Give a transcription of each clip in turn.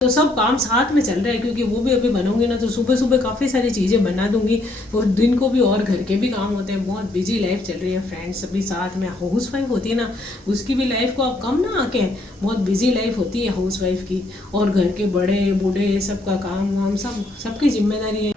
तो सब काम साथ में चल रहा है, क्योंकि वो भी अभी बनूंगी ना तो सुबह सुबह काफ़ी सारी चीज़ें बना दूंगी और दिन को भी और घर के भी काम होते हैं। बहुत बिजी लाइफ चल रही है फ्रेंड्स। अभी साथ में हाउस वाइफ होती है ना, उसकी भी लाइफ को आप कम ना आके, बहुत बिजी लाइफ होती है हाउस वाइफ की। और घर के बड़े बूढ़े सबका काम वाम सब सबकी जिम्मेदारी है।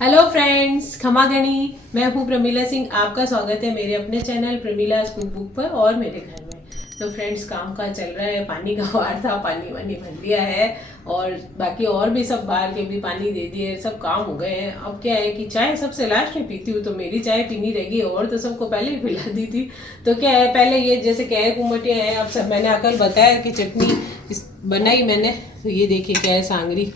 हेलो फ्रेंड्स, खमा गणी। मैं हूँ प्रमीला सिंह। आपका स्वागत है मेरे अपने चैनल प्रमीलाज कुक बुक पर और मेरे घर में। तो फ्रेंड्स, काम का चल रहा है। पानी का वार था, पानी वानी भर दिया है और बाकी और भी सब बाहर के भी पानी दे दिए, सब काम हो गए हैं। अब क्या है कि चाय सबसे लास्ट में पीती हूँ, तो मेरी चाय पीनी रहेगी और तो सबको पहले ही पिला दी थी। तो क्या है, पहले ये जैसे क्या है कुमटियाँ हैं। अब सब मैंने आकर बताया कि चटनी बनाई मैंने। तो ये देखिए क्या है, सांगरी।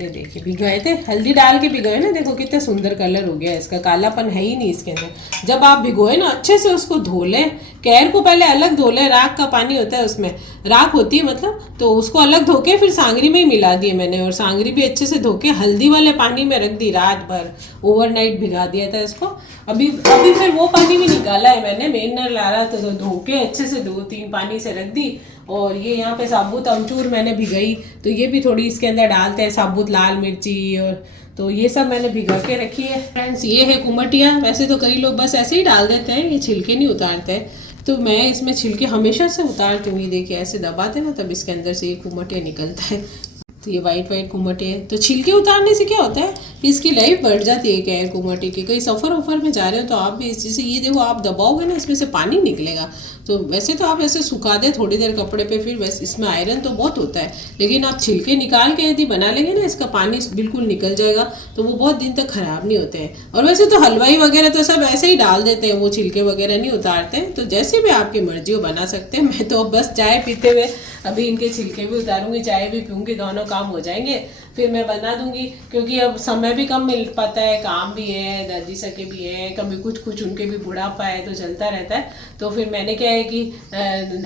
ये देखिए भिगोए थे, हल्दी डाल के भिगोए ना, देखो कितना सुंदर कलर हो गया इसका, कालापन है ही नहीं इसके अंदर। जब आप भिगोए ना अच्छे से उसको धो लें, कैर को पहले अलग धो लें, राख का पानी होता है उसमें, राख होती है मतलब, तो उसको अलग धो के फिर सांगरी में ही मिला दिए मैंने। और सांगरी भी अच्छे से धो के हल्दी वाले पानी में रख दी, रात भर ओवरनाइट भिगा दिया था इसको। अभी अभी फिर वो पानी भी निकाला है मैंने, मेनर ला रहा था तो धो के अच्छे से 2-3 पानी से रख दी। और ये यहाँ पे साबुत अमचूर मैंने भिगाई, तो ये भी थोड़ी इसके अंदर डालते हैं, साबुत लाल मिर्ची। और तो ये सब मैंने भिगा के रखी है फ्रेंड्स। ये है कुमटिया। वैसे तो कई लोग बस ऐसे ही डाल देते हैं, ये छिलके नहीं उतारते हैं, तो मैं इसमें छिलके हमेशा से उतारती हूँ। ये देखिए ऐसे दबाते ना, तब इसके अंदर से ये कुमटिया निकलता है। तो ये वाइट वाइट कुमटे है। तो छिलके उतारने से क्या होता है कि इसकी लाइफ बढ़ जाती है कैर कुमटे की। कहीं सफ़र वफर में जा रहे हो तो आप भी जैसे ये देखो, आप दबाओगे ना इसमें से पानी निकलेगा। तो वैसे तो आप ऐसे सुखा दे थोड़ी देर कपड़े पे, फिर वैसे इसमें आयरन तो बहुत होता है, लेकिन आप छिलके निकाल के यदि बना लेंगे ना, इसका पानी बिल्कुल निकल जाएगा, तो वो बहुत दिन तक ख़राब नहीं होते हैं। और वैसे तो हलवाई वगैरह तो सब ऐसे ही डाल देते हैं, वो छिलके वगैरह नहीं उतारते हैं। तो जैसे भी आपकी मर्जी हो बना सकते हैं। मैं तो बस चाय पीते हुए अभी इनके छिलके भी उतारूंगी, चाय भी पीऊँगी, दोनों काम हो जाएंगे, फिर मैं बना दूंगी। क्योंकि अब समय भी कम मिल पाता है, काम भी है, दादी सके भी है, कभी कुछ कुछ उनके भी बुढ़ापा है, तो चलता रहता है। तो फिर मैंने क्या है कि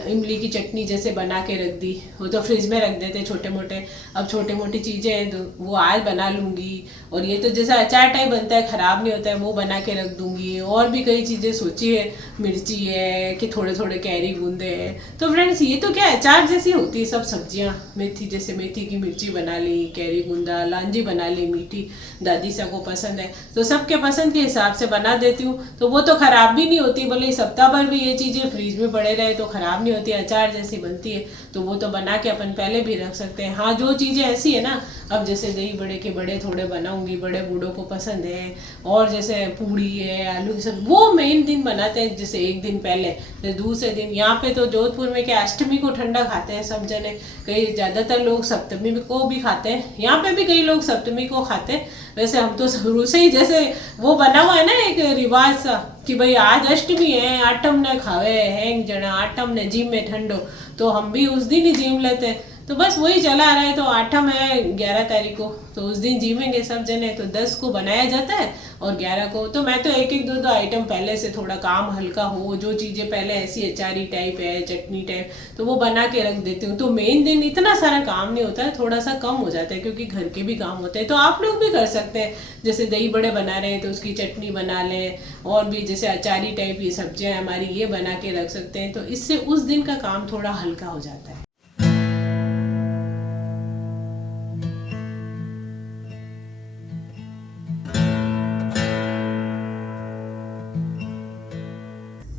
इमली की चटनी जैसे बना के रख दी, वो तो फ्रिज में रख देते छोटे मोटे। अब छोटे मोटी चीज़ें हैं तो वो आज बना लूँगी। और ये तो जैसा अचार टाइप बनता है, ख़राब नहीं होता है, वो बना के रख दूँगी। और भी कई चीज़ें सोची है, मिर्ची है कि थोड़े थोड़े कैरी गूंदे हैं। तो फ्रेंड्स, ये तो क्या अचार जैसी होती है सब सब्जियाँ। मेथी, जैसे मेथी की मिर्ची बना ली, कैरी गुंदा, लांजी बना ली मीठी, दादी सा को पसंद है, तो सबके पसंद के हिसाब से बना देती हूँ। तो वो तो ख़राब भी नहीं होती, भले सप्ताह भर भी ये चीज़ें फ्रीज में पड़े रहे तो ख़राब नहीं होती, अचार जैसी बनती है। तो वो तो बना के अपन पहले भी रख सकते हैं। हाँ, जो चीज़ें ऐसी है ना, अब जैसे दही बड़े के बड़े थोड़े बनाऊंगी, बड़े बूढ़ों को पसंद है। और जैसे पूड़ी है, आलू की सब्जी, वो मेन दिन बनाते हैं, जैसे एक दिन पहले। तो दूसरे दिन यहाँ पे तो जोधपुर में क्या अष्टमी को ठंडा खाते हैं सब जने, कई ज़्यादातर लोग सप्तमी को भी खाते हैं, यहाँ पे भी कई लोग सप्तमी को खाते हैं। वैसे हम तो शुरू से ही जैसे वो बना हुआ है ना एक रिवाज सा कि भाई आज अष्टमी है, आटम ने खावे हैंग जना, आटम ने जिम में ठंडो, तो हम भी उस दिन ही जिम लेते हैं। तो बस वही चला आ रहा है। तो आठम है 11 तारीख को, तो उस दिन जीवेंगे सब जने। तो 10 को बनाया जाता है और 11 को तो मैं तो एक एक दो आइटम पहले से, थोड़ा काम हल्का हो, जो चीज़ें पहले ऐसी अचारी टाइप है, चटनी टाइप, तो वो बना के रख देती हूँ। तो मेन दिन इतना सारा काम नहीं होता है, थोड़ा सा कम हो जाता है, क्योंकि घर के भी काम होते हैं। तो आप लोग भी कर सकते हैं, जैसे दही बड़े बना रहे हैं तो उसकी चटनी बना लें, और भी जैसे अचारी टाइप ये सब्जियाँ हमारी, ये बना के रख सकते हैं। तो इससे उस दिन का काम थोड़ा हल्का हो जाता है।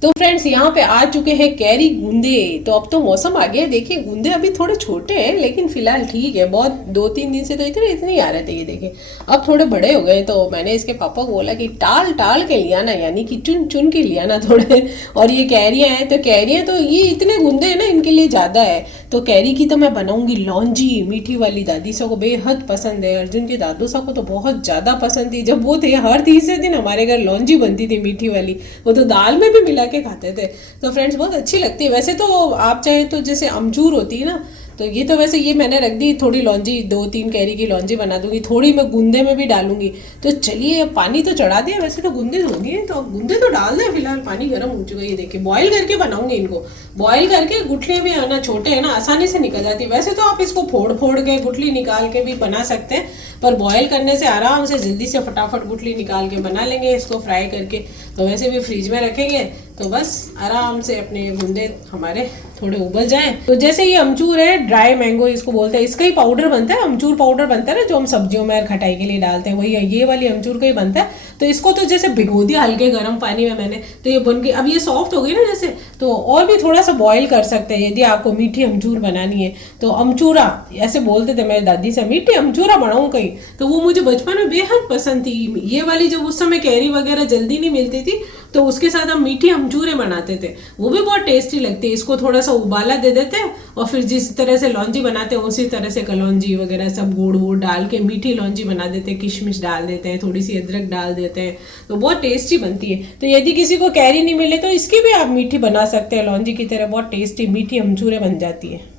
तो फ्रेंड्स, यहाँ पे आ चुके हैं कैरी गूंदे। तो अब तो मौसम आ गया है, देखिए गूंदे अभी थोड़े छोटे हैं, लेकिन फिलहाल ठीक है। बहुत 2-3 दिन से तो इतने ही आ रहे थे, ये देखिए अब थोड़े बड़े हो गए। तो मैंने इसके पापा को बोला कि टाल टाल के लिया ना, यानी कि चुन चुन के लिया ना थोड़े। और ये कैरियाँ हैं, तो कैरियाँ तो ये इतने गूंदे हैं ना, इनके लिए ज़्यादा है। तो कैरी की तो मैं बनाऊंगी लौंजी मीठी वाली। दादी सा को बेहद पसंद है, अर्जुन के दादू सा को तो बहुत ज़्यादा पसंद थी। जब वो थे हर तीसरे दिन हमारे घर लौंजी बनती थी मीठी वाली, वो तो दाल में भी मिला के खाते थे। तो फ्रेंड्स बहुत अच्छी लगती है। वैसे तो आप चाहें तो जैसे अमचूर होती है ना, तो ये तो वैसे ये मैंने रख दी थोड़ी लौंजी, 2-3 कैरी की लौंजी बना दूंगी, थोड़ी मैं गूंदे में भी डालूंगी। तो चलिए पानी तो चढ़ा दिया, वैसे तो गूंदे धो दिए, तो गूंदे तो डाल दें। फिलहाल पानी गर्म हो चुका है, ये देखिए बॉईल करके बनाऊंगी इनको। बॉईल करके गुठलियाँ भी है ना छोटे हैं ना, आसानी से निकल जाती है। वैसे तो आप इसको फोड़ फोड़ के गुठली निकाल के भी बना सकते हैं, पर बॉईल करने से आराम से जल्दी से फटाफट गुठली निकाल के बना लेंगे इसको फ्राई करके। तो वैसे भी फ्रिज में रखेंगे तो बस आराम से अपने गूंदे हमारे थोड़े उबल जाएं। तो जैसे ये अमचूर है, ड्राई मैंगो इसको बोलते हैं, इसका ही पाउडर बनता है, अमचूर पाउडर बनता है ना जो हम सब्जियों में खटाई के लिए डालते हैं, वही है, ये वाली अमचूर का ही बनता है। तो इसको तो जैसे भिगो दिया हल्के गर्म पानी में मैंने, तो ये बन गई। अब ये सॉफ्ट हो गई ना जैसे, तो और भी थोड़ा सा बॉईल कर सकते हैं यदि आपको मीठी अमचूर बनानी है। तो अमचूरा ऐसे बोलते थे मेरी दादी से, मीठी अमचूरा बनाऊं कहीं, तो वो मुझे बचपन में बेहद पसंद थी ये वाली। जब उस समय कैरी वगैरह जल्दी नहीं मिलती थी तो उसके साथ हम मीठी अमचूरे बनाते थे, वो भी बहुत टेस्टी लगती है। इसको थोड़ा सा उबाला दे देते हैं और फिर जिस तरह से लौंजी बनाते हैं उसी तरह से कलौंजी वगैरह सब गुड़ वुड़ डाल के मीठी लौंजी बना देते हैं, किशमिश डाल देते हैं, थोड़ी सी अदरक डाल देते हैं, तो बहुत टेस्टी बनती है। तो यदि किसी को कैरी नहीं मिले तो इसकी भी आप मीठी बना सकते हैं, लौंजी की तरह बहुत टेस्टी मीठी अमचूरे बन जाती है।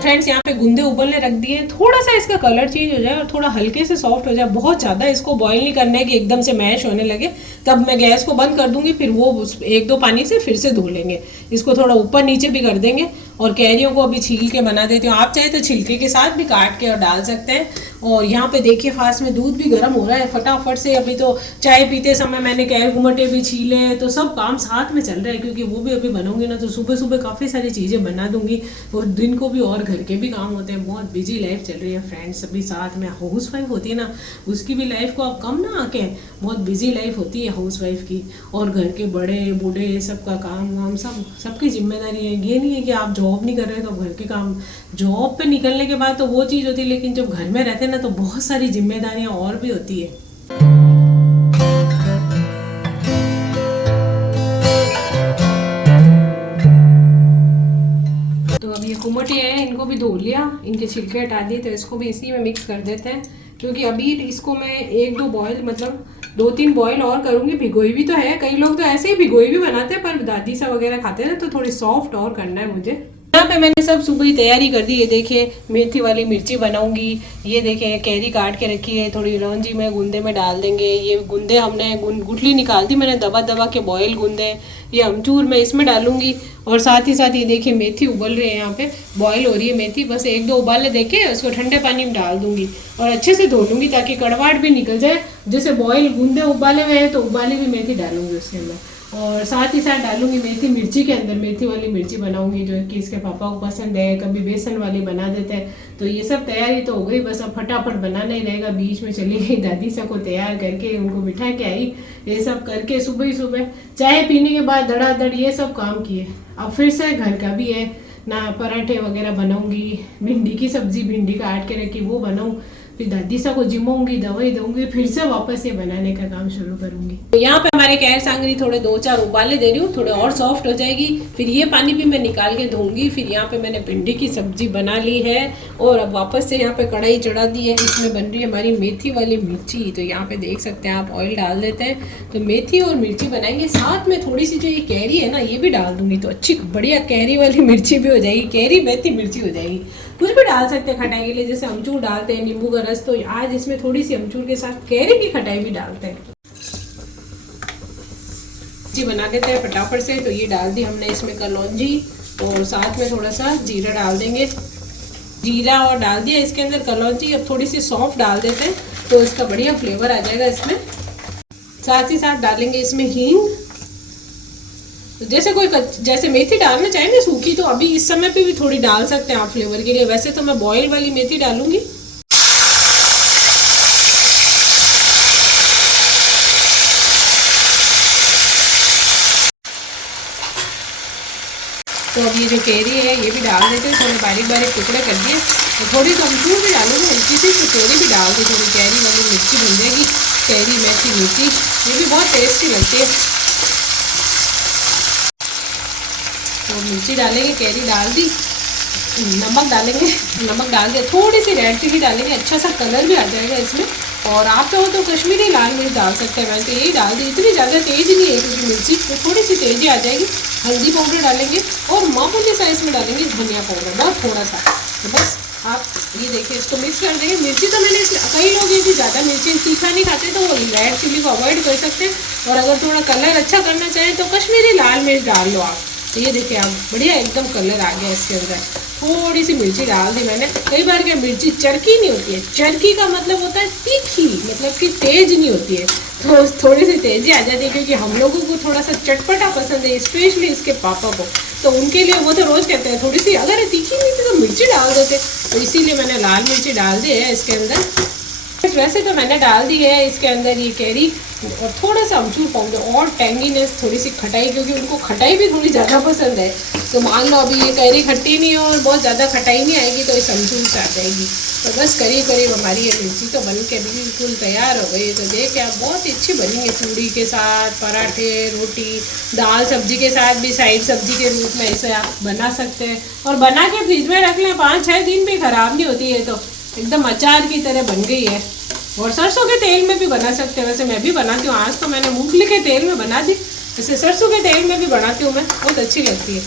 फ्रेंड्स यहाँ पे गुंदे उबलने रख दिए, थोड़ा सा इसका कलर चेंज हो जाए और थोड़ा हल्के से सॉफ्ट हो जाए, बहुत ज़्यादा इसको बॉईल नहीं करना है कि एकदम से मैश होने लगे, तब मैं गैस को बंद कर दूंगी। फिर वो 1-2 पानी से फिर से धो लेंगे। इसको थोड़ा ऊपर नीचे भी कर देंगे। और कैरियों को अभी छील के बना देती हूँ, आप चाहे तो छिलके के साथ भी काट के और डाल सकते हैं। और यहाँ पे देखिए फास्ट में दूध भी गर्म हो रहा है फटाफट से। अभी तो चाय पीते समय मैंने कैर गुमटे भी छीले, तो सब काम साथ में चल रहा है, क्योंकि वो भी अभी बनूंगी ना तो सुबह सुबह काफ़ी सारी चीज़ें बना दूंगी, और दिन को भी और घर के भी काम होते हैं। बहुत बिजी लाइफ चल रही है फ्रेंड्स, अभी साथ में हाउस वाइफ होती है ना, उसकी भी लाइफ को आप कम ना आके, बहुत बिजी लाइफ होती है हाउस वाइफ की। और घर के बड़े बूढ़े सबका काम वाम सबकी जिम्मेदारी है। ये नहीं है कि आप जॉब नहीं कर रहे तो घर के काम, जॉब पे निकलने के बाद तो वो चीज़ होती है, लेकिन जब घर में रहते हैं ना तो बहुत सारी जिम्मेदारियां और भी होती है। तो अब ये कुमटे हैं, इनको भी धो लिया, इनके छिलके हटा दिए, तो इसको भी इसी में मिक्स कर देते हैं। क्योंकि अभी इसको मैं 1-2 बॉयल, मतलब 2-3 बॉयल और करूँगी। भिगोई भी तो है, कई लोग तो ऐसे ही भिगोई भी बनाते हैं, पर दादी सा वगैरह खाते हैं ना, तो थोड़ी सॉफ्ट और करना है मुझे। यहाँ पे मैंने सब सुबह ही तैयारी कर दी। ये देखिए मेथी वाली मिर्ची बनाऊंगी, ये देखें कैरी काट के रखी है, थोड़ी लौंजी में गूंदे में डाल देंगे। ये गूंदे हमने गुठली निकाल दी मैंने, दबा दबा के बॉयल गूंदे, ये अमचूर मैं इसमें डालूंगी। और साथ ही साथ ये देखिए मेथी उबल रही है, यहाँ पे बॉयल हो रही है मेथी। बस 1-2 उबाले देके उसको ठंडे पानी में डाल दूंगी और अच्छे से धो लूँगी ताकि कड़वाहट भी निकल जाए। जैसे बॉयल गूंदे उबाले हुए हैं तो उबाली हुई मेथी डालूंगी उसके अंदर, और साथ ही साथ डालूंगी मेथी मिर्ची के अंदर। मेथी वाली मिर्ची बनाऊंगी जो कि इसके पापा को पसंद है, कभी बेसन वाली बना देते हैं। तो ये सब तैयारी तो हो गई, बस अब फटाफट बनाना ही रहेगा। बीच में चली गई दादी सब को तैयार करके, उनको बिठा के आई, ये सब करके सुबह ही सुबह चाय पीने के बाद धड़ाधड़ ये सब काम किए। अब फिर से घर का भी है ना, पराठे वगैरह बनाऊंगी, भिंडी की सब्जी भिंडी काट के रखी वो बनाऊँ, फिर दादी सा को जिमूंगी, दवाई दूंगी, फिर से वापस ये बनाने का काम शुरू करूंगी। तो यहाँ पे हमारे कैर सांगरी थोड़े 2-4 उबाले दे रही हूँ, थोड़े और सॉफ्ट हो जाएगी। फिर ये पानी भी मैं निकाल के धोऊंगी। फिर यहाँ पे मैंने भिंडी की सब्जी बना ली है और अब वापस से यहाँ पे कढ़ाई चढ़ा दी है। इसमें बन रही है हमारी मेथी वाली मिर्ची। तो यहाँ पे देख सकते हैं आप, ऑयल डाल देते हैं तो मेथी और मिर्ची बनाएंगे। साथ में थोड़ी सी जो ये कैरी है ना ये भी डाल दूंगी, तो अच्छी बढ़िया कैरी वाली मिर्ची भी हो जाएगी, कैरी मेथी मिर्ची हो जाएगी। कुछ भी डाल सकते हैं खटाई के लिए, जैसे अमचूर डालते हैं, नींबू का रस, तो आज इसमें थोड़ी सी अमचूर के साथ कैरी की खटाई भी डालते हैं। जी बना देते हैं फटाफट से। तो ये डाल दी हमने इसमें कलौंजी और साथ में थोड़ा सा जीरा डाल देंगे, जीरा और डाल दिया इसके अंदर कलौंजी। अब थोड़ी सी सौंफ डाल देते हैं तो इसका बढ़िया फ्लेवर आ जाएगा इसमें। साथ ही साथ डालेंगे इसमें हींग। तो जैसे मेथी डालना चाहेंगे सूखी, तो अभी इस समय पे भी थोड़ी डाल सकते हैं आप फ्लेवर के लिए। वैसे तो मैं बॉयल वाली मेथी डालूंगी। तो अब ये जो कैरी है ये भी डाल देते हैं, थोड़े बारीक बारीक टुकड़े कर दिए। तो थोड़ी तो अमचूर भी डालूंगी हल्की सी, तो कैरी भी डाल दी, थोड़ी कैरी वाली मिर्ची बन जाएगी, कैरी मेथी मिर्ची, ये भी बहुत टेस्टी लगती है। तो मिर्ची डालेंगे, कैरी डाल दी, नमक डालेंगे, नमक डाल दिया, थोड़ी सी रेड चिली डालेंगे, अच्छा सा कलर भी आ जाएगा इसमें। और आप चाहो तो कश्मीरी लाल मिर्च डाल सकते हैं, मैंने तो यही डाल दी। इतनी ज़्यादा तेज़ नहीं है क्योंकि मिर्ची, तो थोड़ी सी तेज़ी आ जाएगी। हल्दी पाउडर डालेंगे और मामूली साइज़ में डालेंगे धनिया पाउडर, बहुत थोड़ा सा। तो बस आप ये देखिए, इसको मिक्स कर देंगे। मिर्ची तो मैंने कई लोग ये भी ज़्यादा मिर्ची तीखा नहीं खाते तो वो रेड चिली को अवॉइड कर सकते हैं, और अगर थोड़ा कलर अच्छा करना चाहें तो कश्मीरी लाल मिर्च डाल लो आप। तो ये देखिए आप, बढ़िया एकदम कलर आ गया इसके अंदर। थोड़ी सी मिर्ची डाल दी मैंने। कई बार क्या मिर्ची चरकी नहीं होती है, चरकी का मतलब होता है तीखी, मतलब कि तेज नहीं होती है, तो थोड़ी सी तेजी आ जाती है क्योंकि हम लोगों को थोड़ा सा चटपटा पसंद है, स्पेशली इसके पापा को। तो उनके लिए वो तो रोज़ कहते हैं थोड़ी सी अगर तीखी नहीं थी तो मिर्ची डाल देते, तो इसीलिए मैंने लाल मिर्ची डाल दी है इसके अंदर। वैसे तो मैंने डाल दी है इसके अंदर ये कैरी और थोड़ा सा अमचूर पाउडर और टेंगीनेस, थोड़ी सी खटाई, क्योंकि उनको खटाई भी थोड़ी ज़्यादा पसंद है। तो मान लो अभी ये कैरी खट्टी नहीं है और बहुत ज़्यादा खटाई नहीं आएगी तो इस अमचूर से आ जाएगी। तो बस करीब करीब हमारी ये मिर्ची तो बन के बिल्कुल तैयार हो गई। तो देखिए आप, बहुत ही अच्छी बनी है, पूड़ी के साथ, पराठे, रोटी, दाल सब्जी के साथ भी साइड सब्जी के रूप में इसे आप बना सकते हैं। और बना के फ्रिज में रख लें, 5-6 दिन भी ख़राब नहीं होती है, तो एकदम अचार की तरह बन गई है। और सरसों के तेल में भी बना सकते हैं, वैसे मैं भी बनाती हूँ। आज तो मैंने मूंगफली के तेल में बना दी, वैसे सरसों के तेल में भी बनाती हूँ मैं, बहुत अच्छी लगती है।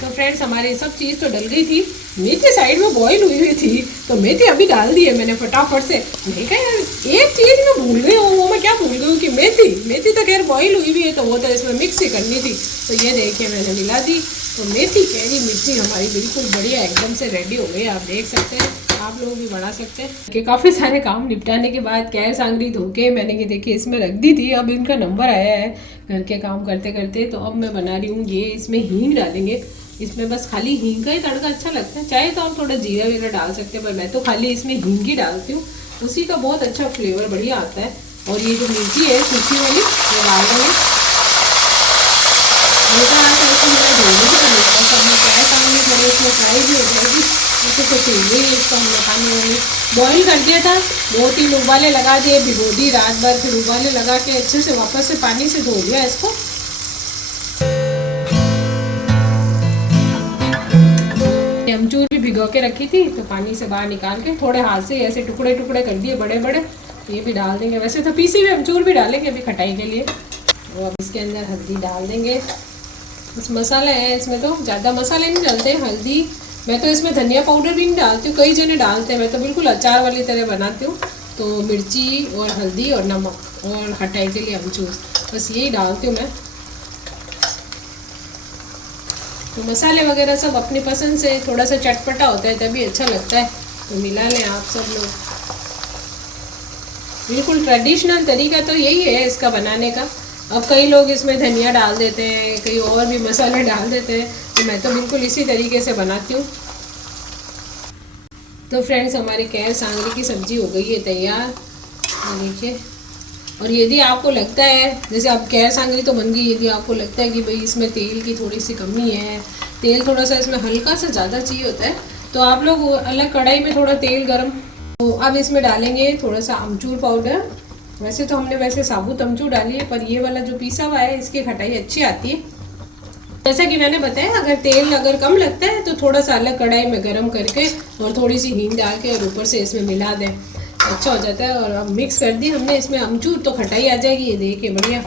तो फ्रेंड्स हमारी सब चीज़ तो डल गई थी, मेथी साइड में बॉईल हुई थी, तो मेथी अभी डाल दी है मैंने फटाफट से। मैं कहा यार एक चीज़ मैं भूल गई हूँ, वो मैं क्या भूल गई हूँ कि मेथी तो खैर बॉईल हुई भी है, तो वो तो इसमें मिक्स ही करनी थी। तो ये देखिए मैंने मिला दी, तो मेथी कैरी मिर्ची हमारी बिल्कुल बढ़िया एकदम से रेडी हो गई। आप देख सकते हैं, आप लोग भी बना सकते हैं। कि काफ़ी सारे काम निपटाने के बाद कैर सांगरी धो के मैंने कि देखिए इसमें रख दी थी। अब इनका नंबर आया है घर के काम करते करते, तो अब मैं बना रही हूँ ये, इसमें हींग डालेंगे। इसमें बस खाली हींग का ही तड़का अच्छा लगता है, चाहे तो आप थोड़ा जीरा वीरा डाल सकते हैं, पर मैं तो खाली इसमें हींग ही डालती हूँ, उसी का बहुत अच्छा फ्लेवर बढ़िया आता है। और ये जो मिर्ची है सूखी वाली वो डाल देंगे, हल्का सा इसको मैंने धोने भी करना था, सब मैं क्या सांगरी थोड़ी इसमें फ्राई भी हो जाएगी। ऐसे तो चाहिए ही इसको हमने पानी वानी बॉईल कर दिया था, 2-3 उबाले लगा दिए, भिगो दी रात भर, फिर उबाले लगा के अच्छे से वापस से पानी से धो लिया इसको। अमचूर भी भिगो के रखी थी, तो पानी से बाहर निकाल के थोड़े हाथ से ऐसे टुकड़े टुकड़े कर दिए बड़े बड़े, तो ये भी डाल देंगे। वैसे तो पीसी हुए अमचूर भी डालेंगे अभी खटाई के लिए। तो अब इसके अंदर हल्दी डाल देंगे, बस मसाला है इसमें, तो ज़्यादा मसाले नहीं डालते। हल्दी, मैं तो इसमें धनिया पाउडर भी नहीं डालती हूँ, कई जने डालते हैं, मैं तो बिल्कुल अचार वाली तरह बनाती हूँ। तो मिर्ची और हल्दी और नमक और खटाई के लिए अमचूर, बस यही डालती हूँ मैं। तो मसाले वगैरह सब अपनी पसंद से, थोड़ा सा चटपटा होता है तभी अच्छा लगता है, तो मिला लें आप सब लोग। बिल्कुल ट्रेडिशनल तरीका तो यही है इसका बनाने का। अब कई लोग इसमें धनिया डाल देते हैं, कई और भी मसाले डाल देते हैं, तो मैं तो बिल्कुल इसी तरीके से बनाती हूँ। तो फ्रेंड्स हमारी कैर सांगरी की सब्ज़ी हो गई है तैयार, देखिए। और यदि आपको लगता है, जैसे अब कैर सांगरी तो बन गई, यदि आपको लगता है कि भाई इसमें तेल की थोड़ी सी कमी है, तेल थोड़ा सा इसमें हल्का सा ज़्यादा चाहिए होता है, तो आप लोग अलग कढ़ाई में थोड़ा तेल गरम, तो अब इसमें डालेंगे थोड़ा सा अमचूर पाउडर। वैसे तो हमने वैसे साबुत अमचूर डाली है, पर ये वाला जो पीसा हुआ है इसकी खटाई अच्छी आती है। जैसा कि मैंने बताया, अगर तेल अगर कम लगता है तो थोड़ा सा अलग कढ़ाई में गरम करके और थोड़ी सी हींग डाल के और ऊपर से इसमें मिला दें, अच्छा हो जाता है। और अब मिक्स कर दी हमने इसमें अमचूर, तो खटाई आ जाएगी। ये देखिए बढ़िया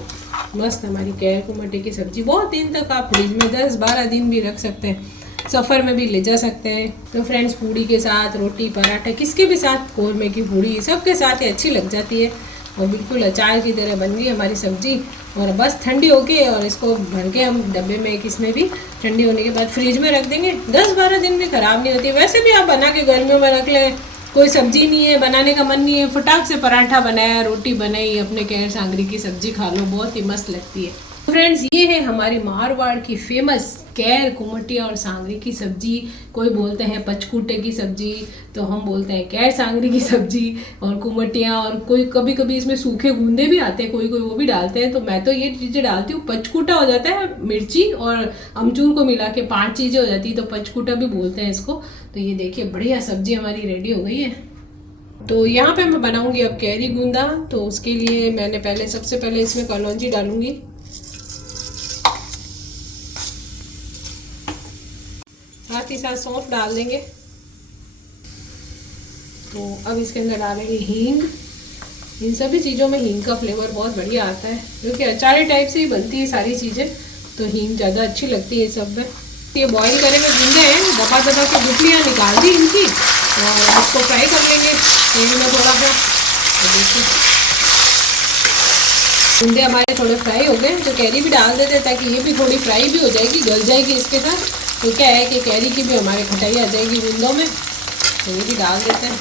मस्त हमारी कैर कुमटे की सब्ज़ी, बहुत दिन तक आप फ्रिज में 10-12 दिन भी रख सकते हैं, सफ़र में भी ले जा सकते हैं। तो फ्रेंड्स पूड़ी के साथ, रोटी, पराठा, किसके भी साथ, कौरमे की पूड़ी, सबके साथ ये अच्छी लग जाती है। और बिल्कुल अचार की तरह बन गई हमारी सब्ज़ी। और बस ठंडी होके और इसको भर के हम डब्बे में किसमें भी, ठंडी होने के बाद फ्रिज में रख देंगे, 10-12 दिन भी ख़राब नहीं होती। वैसे भी आप बना के गर्मियों में रख लें, कोई सब्जी नहीं है, बनाने का मन नहीं है, फटाक से पराठा बनाया, रोटी बनाई, अपने कैर सांगरी की सब्ज़ी खा लो, बहुत ही मस्त लगती है। फ्रेंड्स ये है हमारी मारवाड़ की फेमस कैर कुमटिया और सांगरी की सब्जी। कोई बोलते हैं पचकूटे की सब्जी, तो हम बोलते हैं कैर सांगरी की सब्जी और कुमटिया। और कोई कभी कभी इसमें सूखे गूंदे भी आते हैं, कोई कोई वो भी डालते हैं, तो मैं तो ये चीज़ें डालती हूँ। पचकूटा हो जाता है, मिर्ची और अमचूर को मिला के 5 चीज़ें हो जाती है, तो पचकूटा भी बोलते हैं इसको। तो ये देखिए बढ़िया सब्जी हमारी रेडी हो गई है। तो यहाँ पे मैं बनाऊंगी अब कैरी गूंदा। तो उसके लिए मैंने सबसे पहले इसमें कलौंजी डालूंगी, साथ ही साथ सौंफ डाल देंगे। तो अब इसके अंदर डालेंगे हींग। इन सभी चीज़ों में हींग का फ्लेवर बहुत बढ़िया आता है, क्योंकि अचारी टाइप से ही बनती है सारी चीज़ें, तो हींग ज़्यादा अच्छी लगती है सब में। ये बॉईल करे हुए गूंदे हैं, दबा दबा के गुठलियाँ निकाल दी इनकी, और इसको फ्राई कर लेंगे तेल में थोड़ा सा। तो देखिए गूंदे हमारे थोड़े फ्राई हो गए, तो कैरी भी डाल देते हैं ताकि ये भी थोड़ी फ्राई भी हो जाएगी, गल जाएगी इसके साथ। तो क्या है कि कैरी की भी हमारे खटाई आ जाएगी गूंदों में, तो ये भी डाल देते हैं।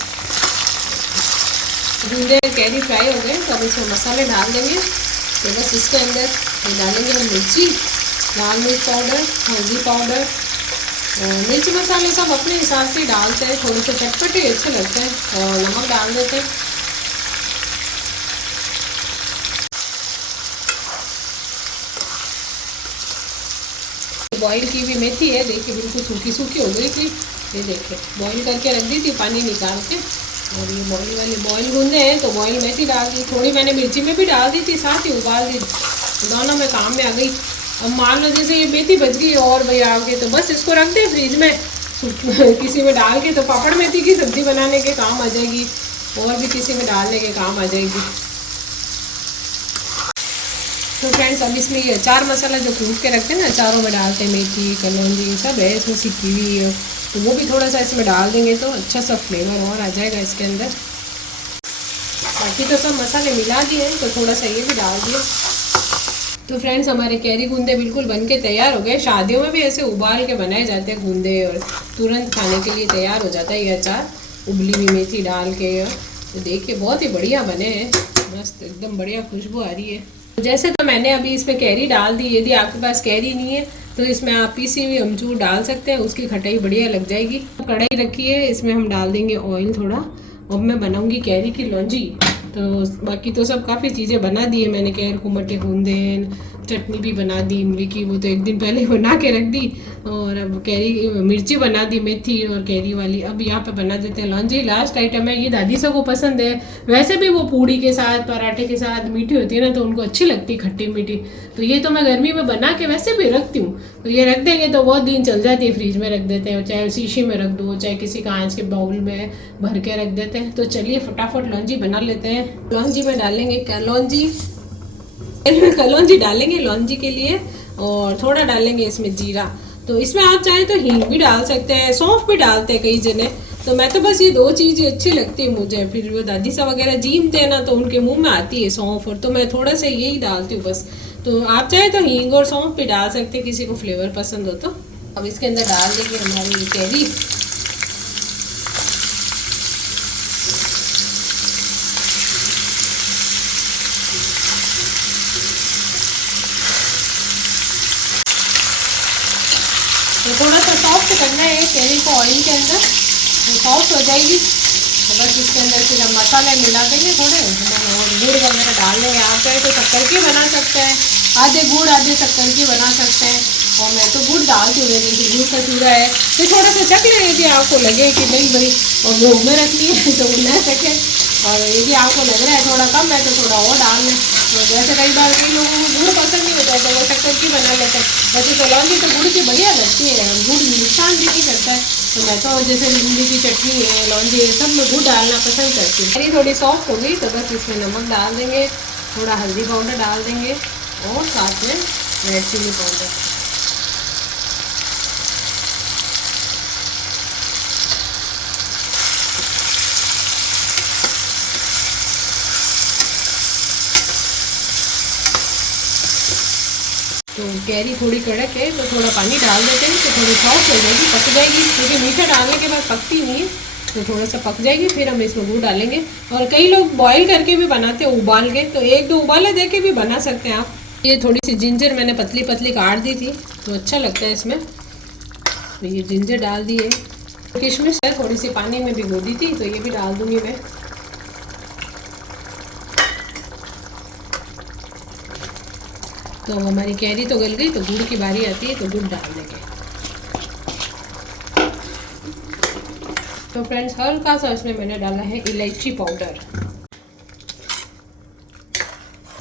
गूंदे कैरी फ्राई हो गए, तो अब इसमें मसाले डाल देंगे। तो बस इसके अंदर ये डालेंगे हम मिर्ची, लाल मिर्च पाउडर, हल्दी पाउडर, मिर्च मसाले सब अपने हिसाब से डालते हैं, थोड़े से चटपटे अच्छे लगते हैं, और नमक डाल देते हैं। बॉईल की हुई मेथी है, देखिए बिल्कुल सूखी सूखी हो गई थी। ये देखिए बॉईल करके रख दी थी पानी निकाल के, और ये बॉईल गूंदे हैं, तो बॉईल मेथी डाल दी, थोड़ी मैंने मिर्ची में भी डाल दी थी, साथ ही उबाल दी, दोनों में काम में आ गई। अब मान लो जैसे ये मेथी बच गई और भाई आ गए, तो बस इसको रख दे फ्रिज में किसी में डाल के, तो पापड़ मेथी की सब्ज़ी बनाने के काम आ जाएगी, और भी किसी में डालने के काम आ जाएगी। तो फ्रेंड्स अब इसमें ये अचार मसाला जो कूट के रखते हैं ना, अचारों में डालते हैं, मेथी कलौंजी ये सब है इसमें सीखी हुई है, तो वो भी थोड़ा सा इसमें डाल देंगे तो अच्छा सा फ्लेवर और आ जाएगा इसके अंदर। बाकी तो सब मसाले मिला दिए हैं, तो थोड़ा सा ये भी डाल दिया। तो फ्रेंड्स हमारे कैरी गूंदे बिल्कुल बन के तैयार हो गए। शादियों में भी ऐसे उबाल के बनाए जाते हैं गूंदे, और तुरंत खाने के लिए तैयार हो जाता है ये अचार, उबली हुई मेथी डाल के। तो देखिए बहुत ही बढ़िया बने हैं, मस्त एकदम बढ़िया खुशबू आ रही है। जैसे तो मैंने अभी इसमें कैरी डाल दी, यदि आपके पास कैरी नहीं है तो इसमें आप पीसी हुई अमचूर डाल सकते हैं, उसकी खटाई बढ़िया लग जाएगी। कढ़ाई रखी है, इसमें हम डाल देंगे ऑयल थोड़ा। अब मैं बनाऊंगी कैरी की लौंजी। तो बाकी तो सब काफ़ी चीज़ें बना दी है मैंने, कैर कुमटे गूंदे, चटनी भी बना दी इमली की, वो तो एक दिन पहले बना के रख दी। और अब कैरी मिर्ची बना दी मेथी और कैरी वाली। अब यहाँ पे बना देते हैं लौंजी, लास्ट आइटम है। ये दादी सब को पसंद है, वैसे भी वो पूड़ी के साथ पराठे के साथ मीठी होती है ना, तो उनको अच्छी लगती है खट्टी मीठी। तो ये तो मैं गर्मी में बना के वैसे भी रखती हूँ, तो ये रख देंगे तो बहुत दिन चल जाती है, फ्रिज में रख देते हैं, चाहे शीशी में रख दो, चाहे किसी कांच के बाउल में भर के रख देते हैं। तो चलिए फटाफट लौंजी बना लेते हैं। लौंजी में डालेंगे कलौंजी डालेंगे लौंजी के लिए, और थोड़ा डालेंगे इसमें जीरा। तो इसमें आप चाहें तो हींग भी डाल सकते हैं, सौंफ भी डालते हैं कई जने, तो मैं तो बस ये दो चीज़ें अच्छी लगती है मुझे। फिर वो दादी सा वगैरह जीमते हैं ना, तो उनके मुंह में आती है सौंफ, और तो मैं थोड़ा सा यही डालती हूँ बस। तो आप चाहे तो हींग और सौंफ भी डाल सकते हैं, किसी को फ्लेवर पसंद हो तो। अब इसके अंदर डाल देंगे हमारी कैरी। तो थोड़ा सा सॉफ्ट करना है कैरी को ऑयल के अंदर, तो सॉफ्ट हो जाएगी। तो बस इसके अंदर फिर हम मसाले मिला देंगे थोड़े, और गुड़ वगैरह डाल देंगे। आप चाहे तो शक्कर की बना सकते हैं, आधे गुड़ आधे शक्कर की बना सकते हैं, और मैं तो गुड़ डालती हूँ, जैसे गुड़ का चूड़ा है। तो थोड़ा सा चख लें, यदि आपको लगे कि नहीं भाई और मुँह में रखनी है तो न चखें, और यदि आपको लग रहा है थोड़ा कम है तो थोड़ा और डाल लें। तो जैसे कई बार कई लोगों को गुड़ पसंद नहीं होता है, तो वो शक्कर की बना लेते हैं। वैसे तो लौंजी तो गुड़ की बढ़िया लगती है, गुड़ नुकसान भी नहीं करता है। तो मैं तो जैसे इमली की चटनी है, लौंजी है, सब में गुड़ डालना पसंद करती हूँ। ये थोड़ी सॉफ्ट हो गई, तो बस इसमें नमक डाल देंगे, थोड़ा हल्दी पाउडर डाल देंगे, और साथ में रेड चिली पाउडर। तो कैरी थोड़ी कड़क है, तो थोड़ा पानी डाल देते हैं, तो थोड़ी सॉफ्ट हो जाएगी, पक जाएगी, क्योंकि मीठा डालने के बाद पकती नहीं है, तो थोड़ा सा पक जाएगी। फिर हम इसमें गुड़ डालेंगे, और कई लोग बॉईल करके भी बनाते हैं, उबाल के, तो एक दो उबाले दे के भी बना सकते हैं आप। ये थोड़ी सी जिंजर मैंने पतली पतली काट दी थी, तो अच्छा लगता है इसमें, तो ये जिंजर डाल दी है। किशमिश है, थोड़ी सी पानी में भिगो दी थी, तो ये भी डाल दूँगी मैं। तो हमारी कैरी तो गल गई, तो गुड़ की बारी आती है, तो गुड़ डाल देंगे। तो फ्रेंड्स हल्का सा इसमें मैंने डाला है इलायची पाउडर।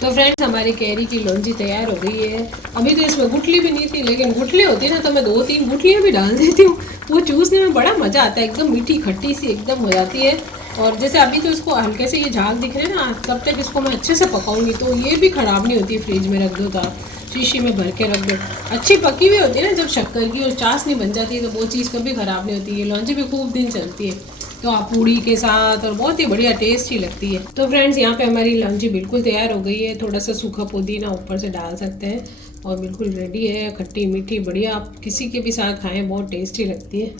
तो फ्रेंड्स हमारी कैरी की लौंजी तैयार हो गई है। अभी तो इसमें गुठली भी नहीं थी, लेकिन गुठली होती ना तो मैं 2-3 गुठलियाँ भी डाल देती हूँ। वो चूसने में बड़ा मज़ा आता है, एकदम मीठी खट्टी सी एकदम हो जाती है। और जैसे अभी तो इसको हल्के से ये झाग दिख रहे हैं ना, तब तक इसको मैं अच्छे से पकाऊंगी तो ये भी ख़राब नहीं होती। फ्रिज में रख दो तो शीशी में भर के रख दो, अच्छी पकी हुई होती है ना, जब शक्कर की और चाशनी बन जाती है तो वो चीज़ कभी ख़राब नहीं होती है। लौंजी भी खूब दिन चलती है, तो आप पूड़ी के साथ और बहुत ही बढ़िया टेस्टी लगती है। तो फ्रेंड्स यहाँ पे हमारी लौंजी बिल्कुल तैयार हो गई है। थोड़ा सा सूखा पुदीना ऊपर से डाल सकते हैं और बिल्कुल रेडी है। खट्टी मीठी बढ़िया, आप किसी के भी साथ खाएं बहुत टेस्टी लगती है।